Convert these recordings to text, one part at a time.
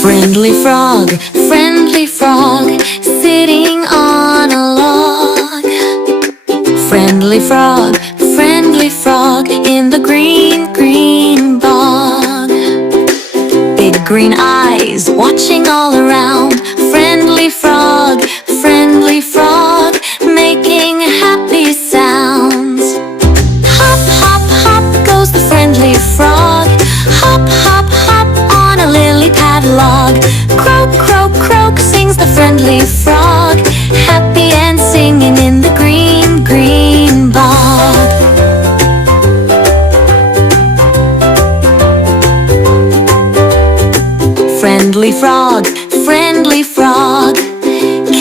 friendly frog, sitting on a log. Friendly frog, in the green, green bog. Big green eyes, watching all around. Friendly frog, making happy sounds. Hop, hop, hop, goes the friendly frog. Hop, hop, hop, on a lily pad log. Croak, croak, croak, sings the friendly frog, happy and singing in the green, green bog. Friendly frog,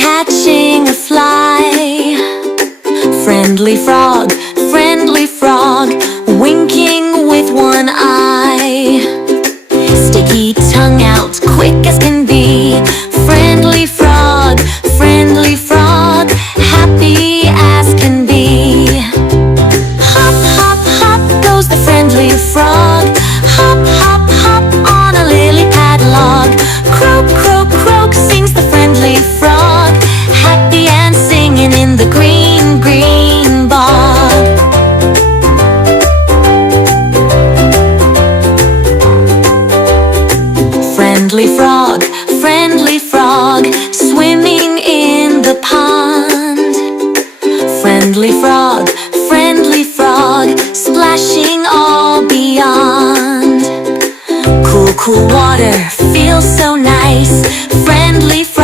catching a fly. Friendly frog, winking with one eye. Sticky tongue out, quick as can be. Friendly frog, happy as can be. Hop, hop, hop, goes the friendly frog. Hop, hop, hop, on a lily pad log. Croak, croak, croak, sings the friendly frog, happy and singing in the green, green bog. Friendly frog, swimming in the pond. Friendly frog, splashing all beyond. Cool, cool water, feels so nice. Friendly frog,